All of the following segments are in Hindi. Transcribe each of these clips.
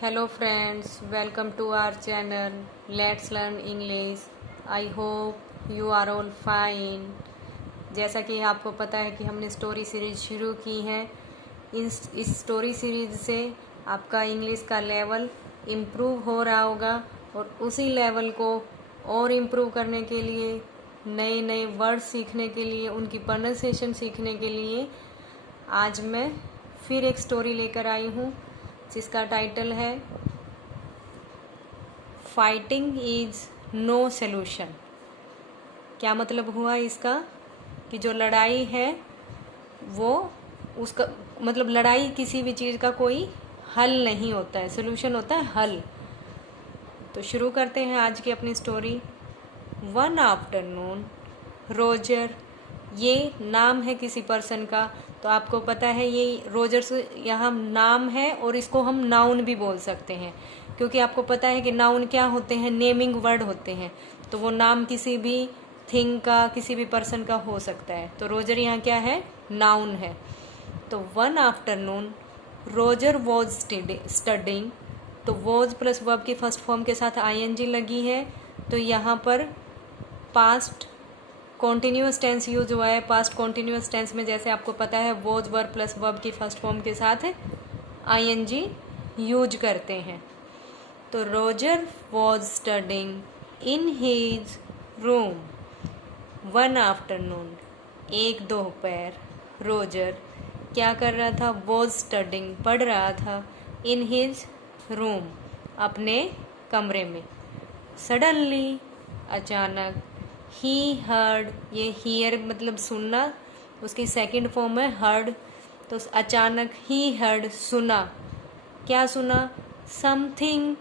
Hello friends, welcome to our channel. Let's learn English. I hope you are all fine. जैसा कि आपको पता है कि हमने स्टोरी सीरीज शुरू की है। इस स्टोरी सीरीज से आपका इंग्लिश का लेवल इम्प्रूव हो रहा होगा और उसी लेवल को और इम्प्रूव करने के लिए, नए नए वर्ड सीखने के लिए, उनकी प्रोनाउंसिएशन सीखने के लिए आज मैं फिर एक स्टोरी लेकर आई हूँ जिसका टाइटल है फाइटिंग इज नो सॉल्यूशन। क्या मतलब हुआ इसका कि जो लड़ाई है वो उसका मतलब लड़ाई किसी भी चीज़ का कोई हल नहीं होता है, सॉल्यूशन होता है हल। तो शुरू करते हैं आज की अपनी स्टोरी। वन आफ्टरनून रोजर, ये नाम है किसी पर्सन का, तो आपको पता है ये रोजर्स यहाँ नाम है और इसको हम नाउन भी बोल सकते हैं क्योंकि आपको पता है कि नाउन क्या होते हैं, नेमिंग वर्ड होते हैं। तो वो नाम किसी भी थिंग का, किसी भी पर्सन का हो सकता है। तो रोजर यहाँ क्या है, नाउन है। तो one afternoon Roger was studying, तो वॉज प्लस वर्ब की फर्स्ट फॉर्म के साथ आईएनजी लगी है, तो यहाँ पर पास्ट कॉन्टिन्यूअस टेंस यूज हुआ है। पास्ट कॉन्टिन्यूअस टेंस में जैसे आपको पता है वॉज वर्ब प्लस वर्ब की फर्स्ट फॉर्म के साथ आईएनजी यूज करते हैं। तो Roger was studying in his room one afternoon, एक दोपहर रोजर क्या कर रहा था, वॉज स्टडिंग पढ़ रहा था, इन हिज रूम अपने कमरे में। सडनली अचानक, ही हर्ड, ये हियर मतलब सुनना, उसकी सेकंड फॉर्म है हर्ड। तो अचानक ही हर्ड सुना, क्या सुना, something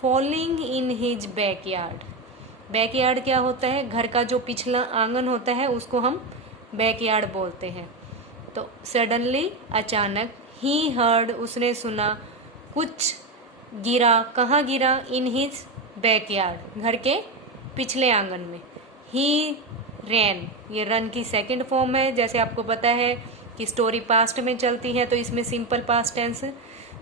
falling in his backyard. Backyard क्या होता है, घर का जो पिछला आंगन होता है उसको हम बैकयार्ड बोलते हैं। तो सडनली अचानक, ही हर्ड उसने सुना, कुछ गिरा, कहाँ गिरा, इन हिज बैकयार्ड घर के पिछले आंगन में। ही रैन, ये रन की सेकंड फॉर्म है। जैसे आपको पता है कि स्टोरी पास्ट में चलती है तो इसमें सिंपल पास्ट टेंस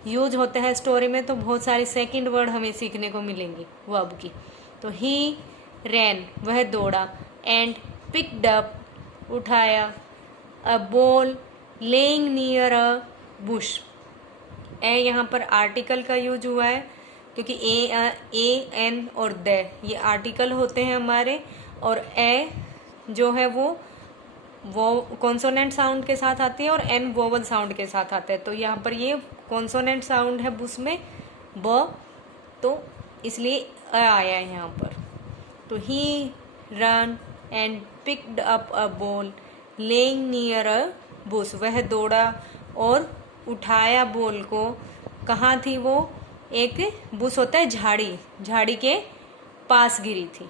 यूज होता है स्टोरी में, तो बहुत सारी सेकंड वर्ड हमें सीखने को मिलेंगी वर्ब की। तो ही रैन, वह दौड़ा, एंड पिक्ड अप, उठाया, a ball lying near a bush. A यहाँ पर आर्टिकल का यूज हुआ है क्योंकि ए एन और द ये आर्टिकल होते हैं हमारे, और ए जो है वो कॉन्सोनेंट साउंड के साथ आती है और एन वोवल साउंड के साथ आता है। तो यहाँ पर ये कॉन्सोनेंट साउंड है बुश में ब, तो इसलिए अ आया है यहाँ पर। तो he run and picked up a ball lying near a bush, वह दौड़ा और उठाया बॉल को, कहाँ थी वो, एक बुश होता है झाड़ी, झाड़ी के पास गिरी थी,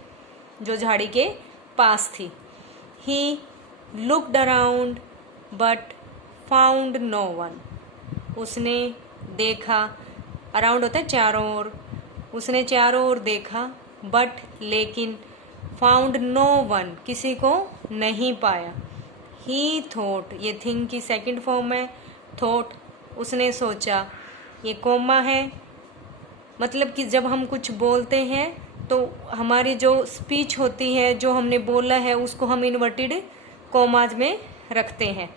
जो झाड़ी के पास थी। ही looked around but found no one, उसने देखा, अराउंड होता है चारों ओर, उसने चारों ओर देखा, बट लेकिन, फाउंड नो वन किसी को नहीं पाया। ही थॉट, ये थिंग की सेकंड फॉर्म है, थॉट उसने सोचा, ये कोमा है, मतलब कि जब हम कुछ बोलते हैं तो हमारी जो स्पीच होती है, जो हमने बोला है, उसको हम इन्वर्टेड कोमाज में रखते हैं।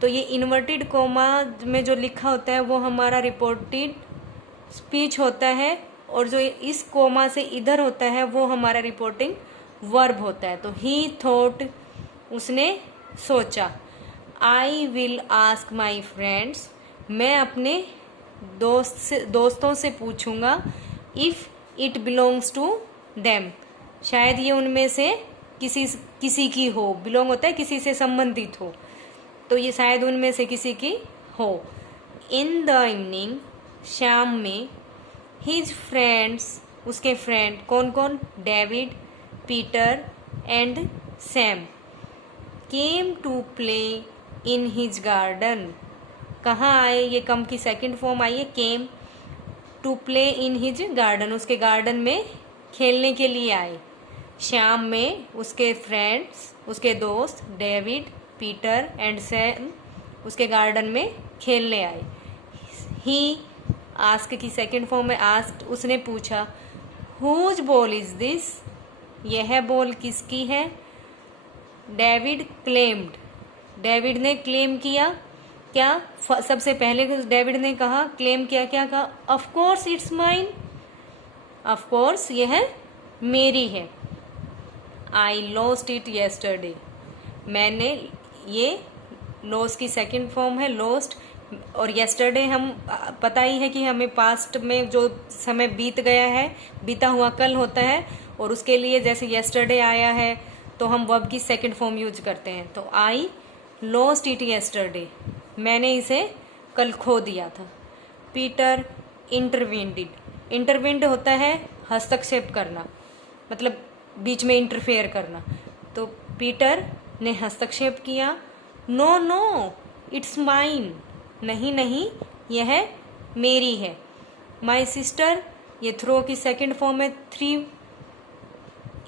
तो ये इन्वर्टेड कोमाज में जो लिखा होता है वो हमारा रिपोर्टेड स्पीच होता है, और जो इस कोमा से इधर होता है वो हमारा रिपोर्टिंग वर्ब होता है। तो ही थॉट, उसने सोचा, I will ask my friends, मैं अपने दोस्तों से पूछूंगा, if it belongs to them, शायद ये उनमें से किसी की हो, बिलोंग होता है किसी से संबंधित हो, तो ये शायद उनमें से किसी की हो। इन द इवनिंग, शाम में, हिज फ्रेंड्स, उसके फ्रेंड कौन कौन, David, Peter and Sam, came to play in his garden, कहाँ आए, ये कम की सेकंड फॉर्म आई है, came to play in his garden, उसके गार्डन में खेलने के लिए आए। शाम में उसके फ्रेंड्स, उसके दोस्त डेविड, पीटर एंड सैम उसके गार्डन में खेलने आए। ही आस्क की सेकंड फॉर्म है आस्क्ड, उसने पूछा हुज बॉल इज दिस, यह बॉल किसकी है। डेविड क्लेम्ड, डेविड ने क्लेम किया, क्या सबसे पहले डेविड ने कहा, क्लेम किया, क्या कहा, of course it's mine, of course यह मेरी है। आई लॉस्ट इट येस्टरडे, मैंने, ये लॉस की सेकंड फॉर्म है लॉस्ट, और येस्टरडे हम पता ही है कि हमें पास्ट में जो समय बीत गया है, बीता हुआ कल होता है, और उसके लिए जैसे येस्टरडे आया है तो हम वर्ब की सेकंड फॉर्म यूज करते हैं। तो आई लॉस्ट इट येस्टरडे, मैंने इसे कल खो दिया था। पीटर इंटरवेंडेड, इंटरवेंड होता है हस्तक्षेप करना, मतलब बीच में इंटरफेयर करना। तो पीटर ने हस्तक्षेप किया। नो नो इट्स माइन, नहीं नहीं यह मेरी है। माई सिस्टर, ये थ्रो की सेकंड फॉर्म है, three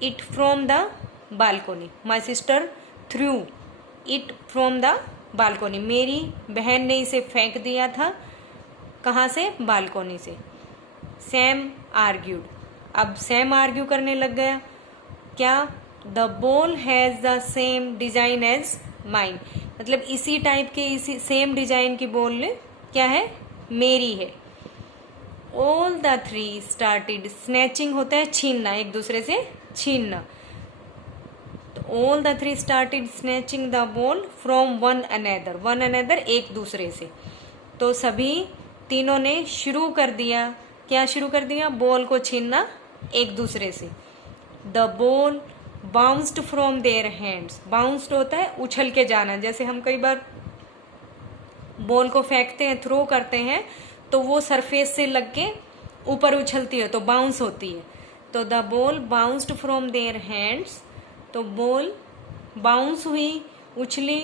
it from the balcony, my sister through it from the balcony, मेरी बहन ने इसे फेंक दिया था, कहाँ से, बालकोनी से। सैम आर्ग्यूड, अब सैम आर्ग्यू करने लग गया, क्या, the ball has the same design as mine, मतलब इसी टाइप के, इसी सेम डिजाइन की बॉल क्या है, मेरी है। All the three started, snatching होता है छीनना, एक दूसरे से छीनना। तो all the three started snatching the ball from one another, one another एक दूसरे से। तो सभी तीनों ने शुरू कर दिया, क्या शुरू कर दिया, बॉल को छीनना एक दूसरे से। The ball bounced from their hands, bounced होता है उछल के जाना, जैसे हम कई बार बॉल को फेंकते हैं, थ्रो करते हैं, तो वो सरफेस से लग के ऊपर उछलती है तो बाउंस होती है। तो the ball bounced from their hands, तो बॉल बाउंस हुई, उछली,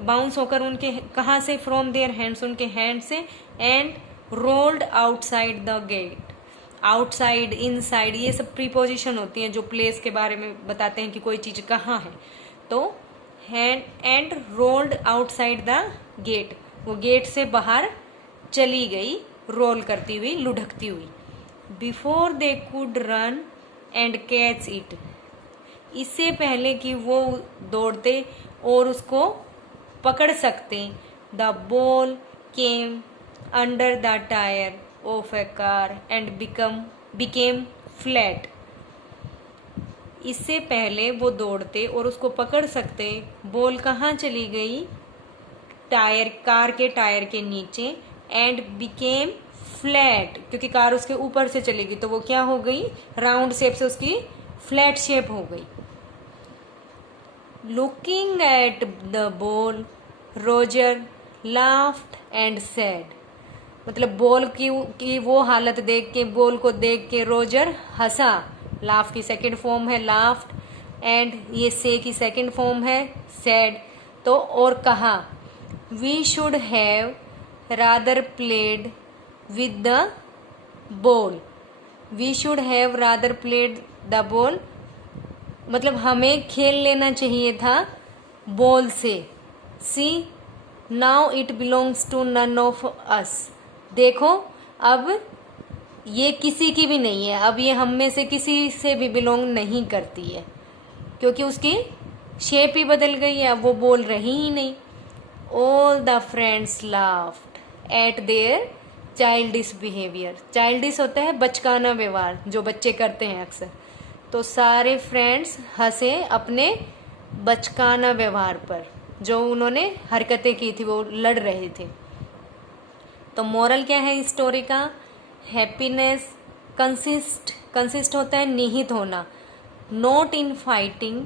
बाउंस होकर उनके कहाँ से, फ्रॉम देयर हैंड्स, उनके हैंड से, and rolled outside the gate. Outside, inside, ये सब प्रीपोजिशन होती हैं जो प्लेस के बारे में बताते हैं कि कोई चीज कहाँ है। तो hand and rolled outside the gate, वो गेट से बाहर चली गई, रोल करती हुई, लुढ़कती हुई। Before they could run and catch it, इससे पहले कि वो दौड़ते और उसको पकड़ सकते, the ball came under the tyre of a car and became flat, इससे पहले वो दौड़ते और उसको पकड़ सकते, बॉल कहाँ चली गई, टायर, कार के टायर के नीचे, एंड बिकेम फ्लैट, क्योंकि कार उसके ऊपर से चलेगी तो वो क्या हो गई, राउंड शेप से उसकी फ्लैट शेप हो गई। Looking at the ball Roger laughed and sad, मतलब बॉल की वो हालत देख के, बॉल को देख के रोजर हंसा। लाफ की सेकंड फॉर्म है लाफ्ड, एंड ये से की सेकंड फॉर्म है सैड। तो और कहा, we should have rather played with the ball, we should have rather played the ball, मतलब हमें खेल लेना चाहिए था बॉल से। See now it belongs to none of us, देखो अब ये किसी की भी नहीं है, अब ये हम में से किसी से भी बिलोंग नहीं करती है, क्योंकि उसकी शेप ही बदल गई है, अब वो बोल रही ही नहीं। All the friends laughed eight there childish behaviour, childish होता है बचकाना व्यवहार जो बच्चे करते हैं अक्सर, तो सारे फ्रेंड्स हंसे अपने बचकाना व्यवहार पर, जो उन्होंने हरकतें की थी, वो लड़ रहे थे। तो मोरल क्या है इस स्टोरी का, हैप्पीनेस कंसिस्ट होता है निहित होना, not in fighting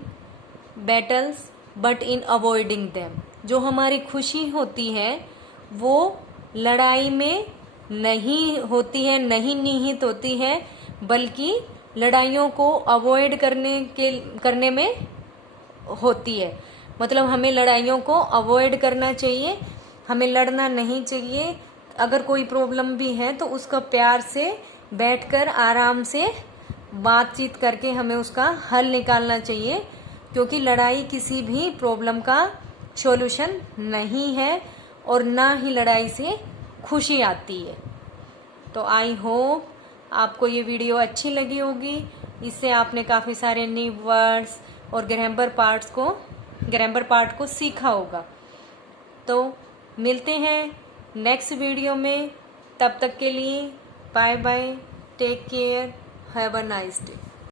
battles but in avoiding them, जो हमारी खुशी होती है वो लड़ाई में नहीं होती है, नहीं निहित होती है, बल्कि लड़ाइयों को अवॉइड करने में होती है। मतलब हमें लड़ाइयों को अवॉइड करना चाहिए, हमें लड़ना नहीं चाहिए। अगर कोई प्रॉब्लम भी है तो उसका प्यार से बैठकर आराम से बातचीत करके हमें उसका हल निकालना चाहिए, क्योंकि लड़ाई किसी भी प्रॉब्लम का सॉल्यूशन नहीं है और ना ही लड़ाई से खुशी आती है। तो आई होप आपको ये वीडियो अच्छी लगी होगी। इससे आपने काफ़ी सारे न्यू वर्ड्स और ग्रामर पार्ट को सीखा होगा। तो मिलते हैं नेक्स्ट वीडियो में, तब तक के लिए bye bye, take care, have a nice day.